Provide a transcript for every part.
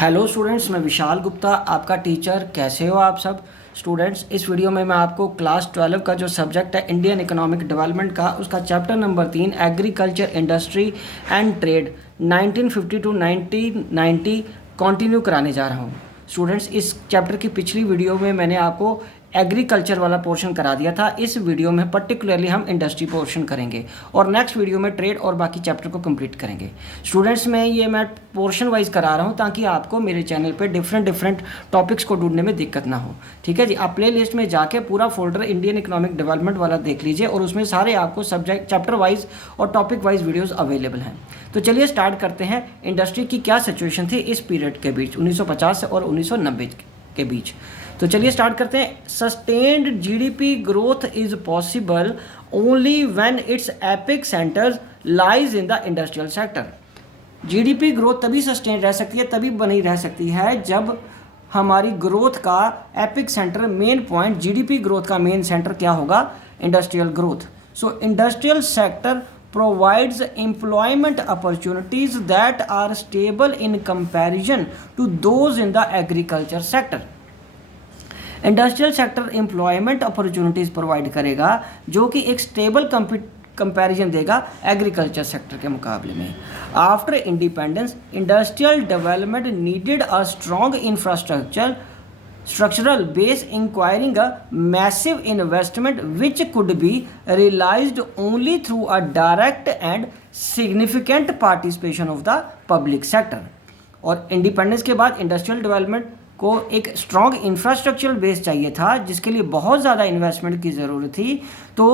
Hello students, मैं विशाल गुप्ता आपका teacher. कैसे हो आप सब स्टूडेंट्स। इस वीडियो में मैं आपको क्लास 12 का जो सब्जेक्ट है इंडियन इकोनॉमिक डेवलपमेंट का, उसका chapter number 3 agriculture industry and trade 1950 to 1990 continue कराने जा रहा हूँ। स्टूडेंट्स, इस चैप्टर की पिछली वीडियो में मैंने आपको एग्रीकल्चर वाला पोर्शन करा दिया था। इस वीडियो में पर्टिकुलरली हम इंडस्ट्री पोर्शन करेंगे और नेक्स्ट वीडियो में ट्रेड और बाकी चैप्टर को कंप्लीट करेंगे। स्टूडेंट्स, मैं पोर्शन वाइज करा रहा हूँ ताकि आपको मेरे चैनल पे डिफरेंट टॉपिक्स को ढूंढने में दिक्कत ना हो। ठीक है जी। आप प्ले लिस्ट में जाके पूरा फोल्डर इंडियन इकोनॉमिक डेवलपमेंट वाला देख लीजिए और उसमें सारे आपको सब्जेक्ट चैप्टर वाइज और टॉपिक वाइज वीडियोज़ अवेलेबल हैं। तो चलिए स्टार्ट करते हैं। इंडस्ट्री की क्या सिचुएशन थी इस पीरियड के बीच 1950 और 1990 के बीच। तो चलिए स्टार्ट करते हैं। Sustained GDP growth is possible only when it's epic centres lies in the industrial sector. GDP growth तभी सस्टेन रह सकती है, तभी बनी रह सकती है जब हमारी ग्रोथ का epic centre, main point GDP growth का मेन सेंटर क्या होगा? Industrial growth. So industrial sector provides employment opportunities that are stable in comparison to those in the agriculture sector. Industrial sector employment opportunities provide करेगा जो कि एक stable comparison देगा agriculture sector के मुकाबले में। After independence industrial development needed a strong structural base inquiring a massive investment which could be realized only through a direct and significant participation of the public sector. और independence के बाद industrial development को एक strong infrastructural base चाहिए था जिसके लिए बहुत ज़्यादा इन्वेस्टमेंट की ज़रूरत थी। तो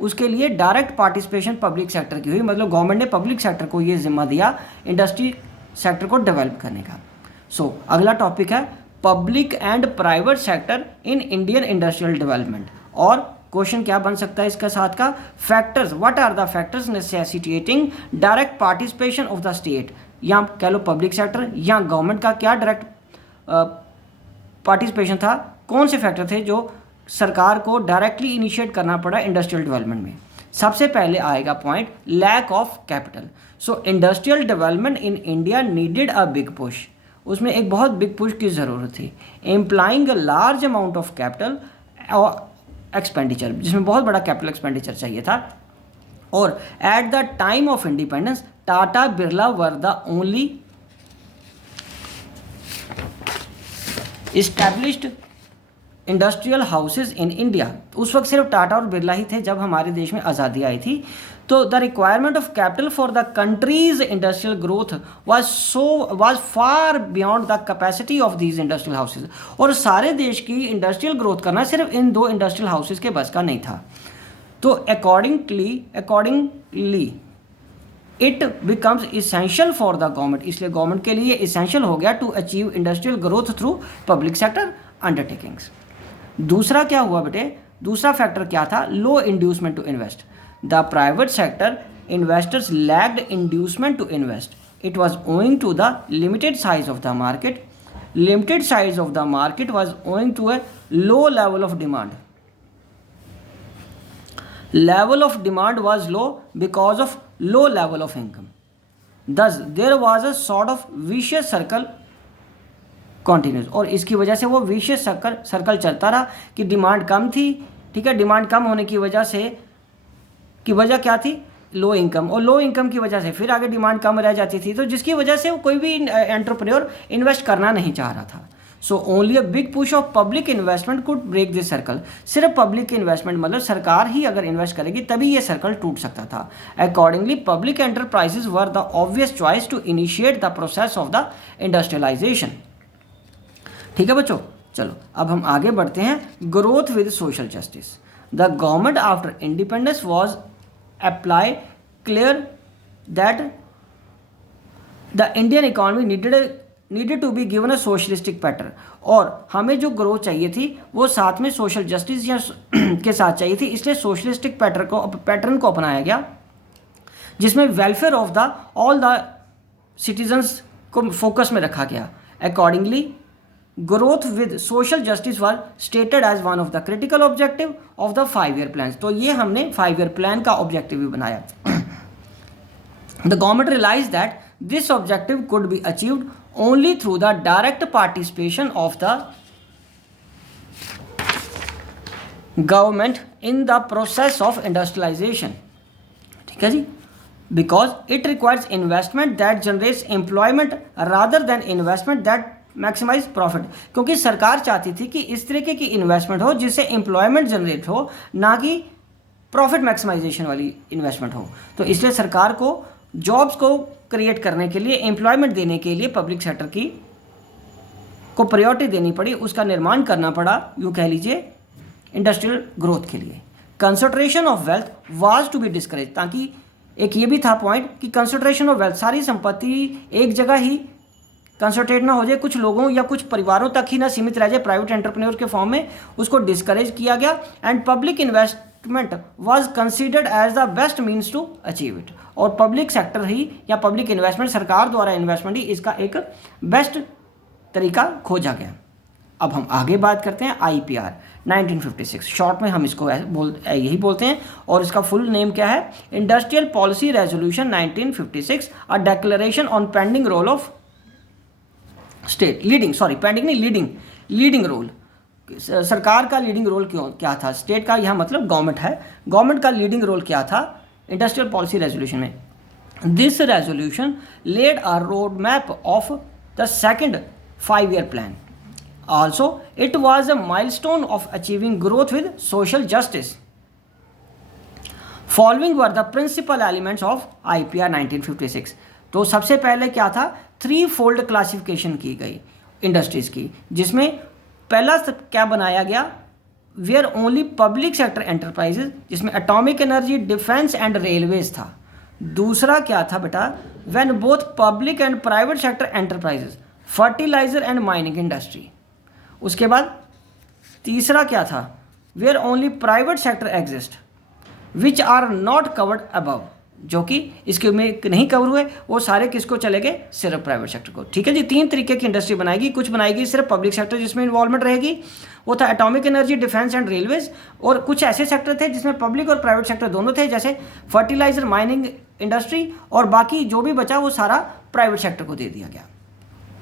उसके लिए डायरेक्ट पार्टिसिपेशन पब्लिक सेक्टर की हुई, मतलब गवर्नमेंट ने पब्लिक सेक्टर को ये जिम्मा दिया इंडस्ट्री सेक्टर को डेवलप करने का। सो अगला टॉपिक है public and private sector in Indian industrial development. और क्वेश्चन क्या बन सकता है इसका साथ का? Factors, what are the factors necessitating direct participation of the state, या कह लो पब्लिक सेक्टर या गवर्नमेंट का क्या डायरेक्ट पार्टिसिपेशन था? कौन से फैक्टर थे जो सरकार को डायरेक्टली इनिशिएट करना पड़ा इंडस्ट्रियल डेवलपमेंट में? सबसे पहले आएगा point lack of capital. So industrial development in India needed a big push. उसमें एक बहुत बिग पुश की ज़रूरत थी, employing a large amount of capital expenditure, जिसमें बहुत बड़ा कैपिटल एक्सपेंडिचर चाहिए था। और at the time of independence Tata Birla were the only established industrial houses in India. उस वक्त सिर्फ टाटा और बिरला ही थे जब हमारे देश में आज़ादी आई थी। तो the requirement of capital for the countries industrial growth was far beyond the capacity of these industrial houses. और सारे देश की इंडस्ट्रियल ग्रोथ करना सिर्फ इन दो इंडस्ट्रियल हाउसेज के बस का नहीं था। तो accordingly it becomes essential for the government, इसलिए गवर्नमेंट के लिए इसेंशियल हो गया to achieve industrial growth through public sector undertakings. दूसरा क्या हुआ बेटे? दूसरा फैक्टर क्या था? Low inducement to invest. The private sector investors lacked inducement to invest. It was owing to the limited size of the market. Limited size of the market was owing to a low level of demand. Level of demand was low because of low level of income. Thus, there was a sort of vicious circle continues. और इसकी वजह से वो vicious circle चलता रहा कि demand कम थी, ठीक है। डिमांड कम होने की वजह से वजह क्या थी? Low income. और लो इनकम की वजह से फिर आगे डिमांड कम रह जाती थी, तो जिसकी वजह से कोई भी एंटरप्रेन्योर इन्वेस्ट करना नहीं चाह रहा था। So only a big push of public investment could break this circle. सिर्फ पब्लिक इन्वेस्टमेंट, मतलब सरकार ही अगर इन्वेस्ट करेगी तभी ये सर्कल टूट सकता था। Accordingly public enterprises were the obvious choice to initiate the process of the industrialisation. ठीक है बच्चों, चलो अब हम आगे बढ़ते हैं। Growth with social justice. The government after independence was amply clear that the Indian economy needed to be given a socialistic pattern. और हमें जो ग्रोथ चाहिए थी वो साथ में सोशल जस्टिस या के साथ चाहिए थी, इसलिए सोशलिस्टिक पैटर्न को अपनाया गया जिसमें welfare of the all the citizens को फोकस में रखा गया। Accordingly growth with social justice was stated as one of the critical objective of the 5 year plan. तो ये हमने 5 ईयर प्लान का ऑब्जेक्टिव भी बनाया। The government realise that This objective could be achieved only through the direct participation of the government in the process of industrialisation. ठीक है जी, because it requires investment that generates employment rather than investment that maximise profit. क्योंकि सरकार चाहती थी कि इस तरीके की इन्वेस्टमेंट हो जिससे एम्प्लॉयमेंट जनरेट हो, ना कि प्रॉफिट मैक्सिमाइजेशन वाली इन्वेस्टमेंट हो। तो इसलिए सरकार को जॉब्स को क्रिएट करने के लिए, एम्प्लॉयमेंट देने के लिए पब्लिक सेक्टर की को प्रायोरिटी देनी पड़ी, उसका निर्माण करना पड़ा, यूँ कह लीजिए इंडस्ट्रियल ग्रोथ के लिए। Concentration of wealth was to be discourage, ताकि एक ये भी था पॉइंट कि कंसंट्रेशन ऑफ वेल्थ, सारी संपत्ति एक जगह ही कंसंट्रेट ना हो जाए, कुछ लोगों या कुछ परिवारों तक ही ना सीमित रह जाए प्राइवेट एंटरप्रेन्योर के फॉर्म में, उसको डिस्करेज किया गया। And public investment was considered as the best means to achieve it. और पब्लिक सेक्टर ही या पब्लिक इन्वेस्टमेंट, सरकार द्वारा इन्वेस्टमेंट ही इसका एक बेस्ट तरीका खोजा गया। अब हम आगे बात करते हैं IPR 1956, शॉर्ट में हम इसको यही बोलते हैं, और इसका फुल नेम क्या है? Industrial policy resolution 1956, a declaration on pending role of state, leading role. सरकार का लीडिंग रोल क्या था? स्टेट का यहाँ मतलब गवर्नमेंट है, गवर्नमेंट का लीडिंग रोल क्या था इंडस्ट्रियल पॉलिसी रेजोल्यूशन में? This resolution laid a road map of the second 5-year plan. Also, it was a milestone of achieving growth with social justice. Following were the principal elements of IPR 1956. तो सबसे पहले क्या था? 3-fold classification की गई industries की, जिसमें पहला क्या बनाया गया? Where only public sector enterprises, जिसमें atomic energy, defence and railways था। दूसरा क्या था बेटा? When both public and private sector enterprises, fertiliser and mining industry. उसके बाद तीसरा क्या था? Where only private sector exist which are not covered above, जो कि इसके में नहीं कवर हुए, वो सारे किसको चले गए? सिर्फ प्राइवेट सेक्टर को। ठीक है जी, 3 तरीके की इंडस्ट्री बनाएगी। कुछ बनाएगी सिर्फ पब्लिक सेक्टर जिसमें इन्वॉल्वमेंट रहेगी, वो था atomic energy, defence and railways. और कुछ ऐसे सेक्टर थे जिसमें पब्लिक और प्राइवेट सेक्टर दोनों थे, जैसे फर्टिलाइजर, माइनिंग इंडस्ट्री, और बाकी जो भी बचा वो सारा प्राइवेट सेक्टर को दे दिया गया,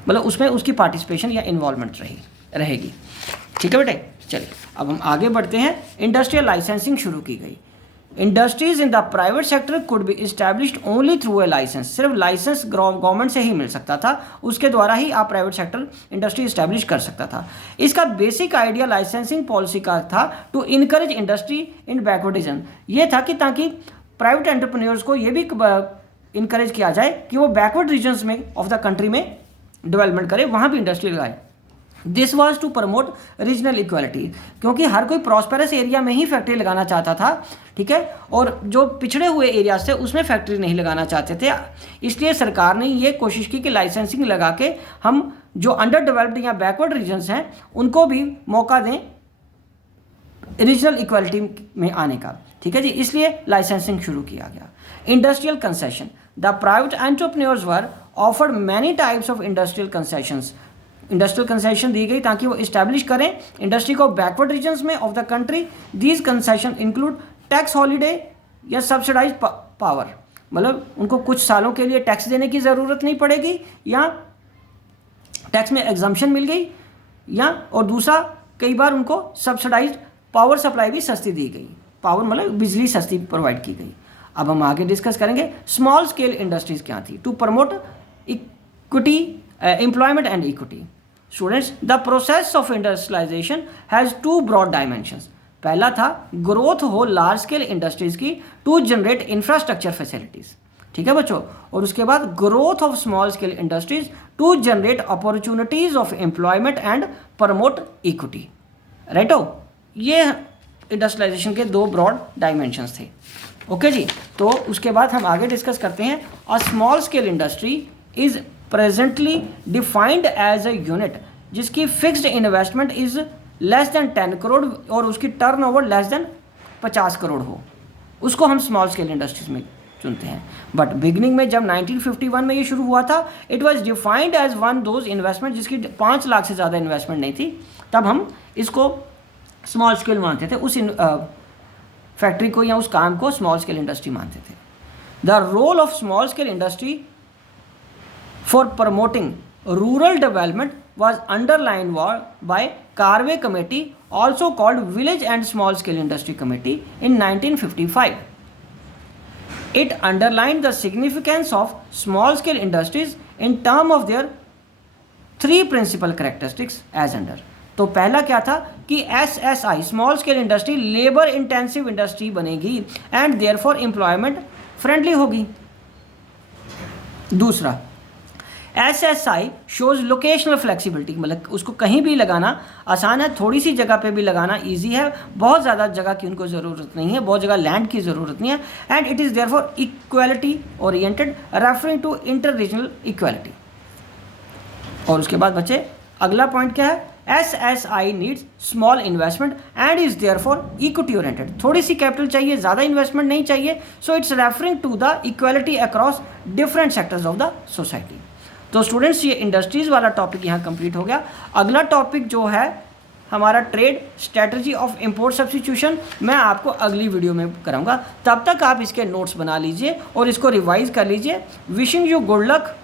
मतलब उसमें उसकी पार्टिसिपेशन या इन्वॉल्वमेंट रहेगी। ठीक है बेटे, चलिए अब हम आगे बढ़ते हैं। इंडस्ट्रियल लाइसेंसिंग शुरू की गई। Industries in the private sector could be established only through a licence, सिर्फ लाइसेंस गवर्नमेंट से ही मिल सकता था, उसके द्वारा ही आप प्राइवेट सेक्टर इंडस्ट्री इस्टेब्लिश कर सकता था। इसका बेसिक आइडिया लाइसेंसिंग पॉलिसी का था to encourage industry in backward region. ये था कि ताकि प्राइवेट एंटरप्रेन्योर्स को ये भी इनकरेज किया जाए कि वो बैकवर्ड रीजन्स में ऑफ द कंट्री में डेवलपमेंट करे, वहाँ भी इंडस्ट्री लगाए। This was to promote regional equality, क्योंकि हर कोई प्रॉस्पेरस एरिया में ही फैक्ट्री लगाना चाहता था, ठीक है, और जो पिछड़े हुए एरियाज थे उसमें फैक्ट्री नहीं लगाना चाहते थे। इसलिए सरकार ने ये कोशिश की कि लाइसेंसिंग लगा के हम जो अंडर डेवलप्ड या बैकवर्ड रीजन्स हैं उनको भी मौका दें रीजनल इक्वालिटी में आने का। ठीक है जी, इसलिए लाइसेंसिंग शुरू किया गया। Industrial concession, the private entrepreneurs were offered many types of industrial concessions. Industrial concession दी गई ताकि वो इस्टेब्लिश करें इंडस्ट्री को बैकवर्ड रीजन्स में of the country. These concession include tax holiday या सब्सिडाइज पावर, मतलब उनको कुछ सालों के लिए टैक्स देने की ज़रूरत नहीं पड़ेगी, या टैक्स में एग्जम्पशन मिल गई, या और दूसरा कई बार उनको सब्सिडाइज पावर सप्लाई भी सस्ती दी गई। पावर मतलब बिजली सस्ती प्रोवाइड की गई। अब हम आगे डिस्कस करेंगे स्मॉल स्केल इंडस्ट्रीज क्या थी। To promote equity, employment and equity. Students, the process of industrialisation has 2 broad dimensions. पहला था ग्रोथ हो लार्ज स्केल इंडस्ट्रीज की टू जनरेट इंफ्रास्ट्रक्चर फैसिलिटीज़, ठीक है बच्चों, और उसके बाद growth of small scale industries to generate opportunities of employment and promote equity. Right हो, ये इंडस्ट्रियलाइजेशन के 2 ब्रॉड डायमेंशंस थे। ओके जी, तो उसके बाद हम आगे डिस्कस करते हैं। A small scale industry is presently defined as a unit जिसकी fixed investment is less than 10 crore और उसकी टर्नओवर लेस देन 50 करोड़ हो, उसको हम स्मॉल स्केल इंडस्ट्रीज में चुनते हैं। बट बिगनिंग में जब 1951 में ये शुरू हुआ था, it was defined as one those investment जिसकी 5 लाख से ज़्यादा इन्वेस्टमेंट नहीं थी, तब हम इसको स्मॉल स्केल मानते थे, उस फैक्ट्री को या उस काम को स्मॉल स्केल इंडस्ट्री मानते थे। The role of small scale industry for promoting rural development was underlined by Karve Committee, also called Village and Small Scale Industry Committee, in 1955. It underlined the significance of small scale industries in terms of their three principal characteristics as under. तो पहला क्या था कि SSI small scale industry labour intensive industry बनेगी and therefore employment friendly होगी। दूसरा, SSI shows locational flexibility, मतलब उसको कहीं भी लगाना आसान है, थोड़ी सी जगह पे भी लगाना इजी है, बहुत ज़्यादा जगह की उनको ज़रूरत नहीं है, बहुत जगह लैंड की ज़रूरत नहीं है, and it is therefore equality oriented referring to inter regional equality. और उसके बाद बच्चे अगला पॉइंट क्या है, SSI needs small investment and is therefore equity oriented, थोड़ी सी कैपिटल चाहिए, ज़्यादा इन्वेस्टमेंट नहीं चाहिए, so it's referring to the equality across different sectors of the society. तो स्टूडेंट्स ये इंडस्ट्रीज़ वाला टॉपिक यहाँ कंप्लीट हो गया। अगला टॉपिक जो है हमारा trade strategy of import substitution, मैं आपको अगली वीडियो में कराऊंगा। तब तक आप इसके नोट्स बना लीजिए और इसको रिवाइज कर लीजिए। Wishing you good luck.